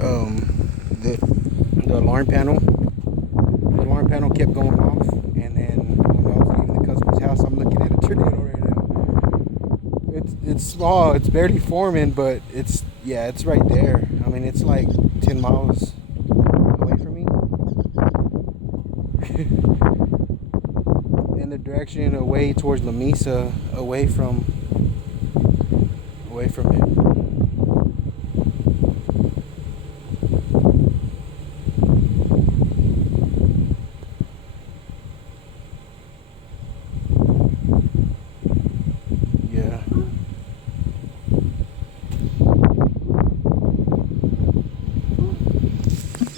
the alarm panel. The alarm panel kept going off, and then when I was leaving the customer's house, I'm looking at a tornado right now. It's small. It's barely forming, but it's right there. I mean, it's like 10 miles away from me, in the direction away towards La Mesa, away from it.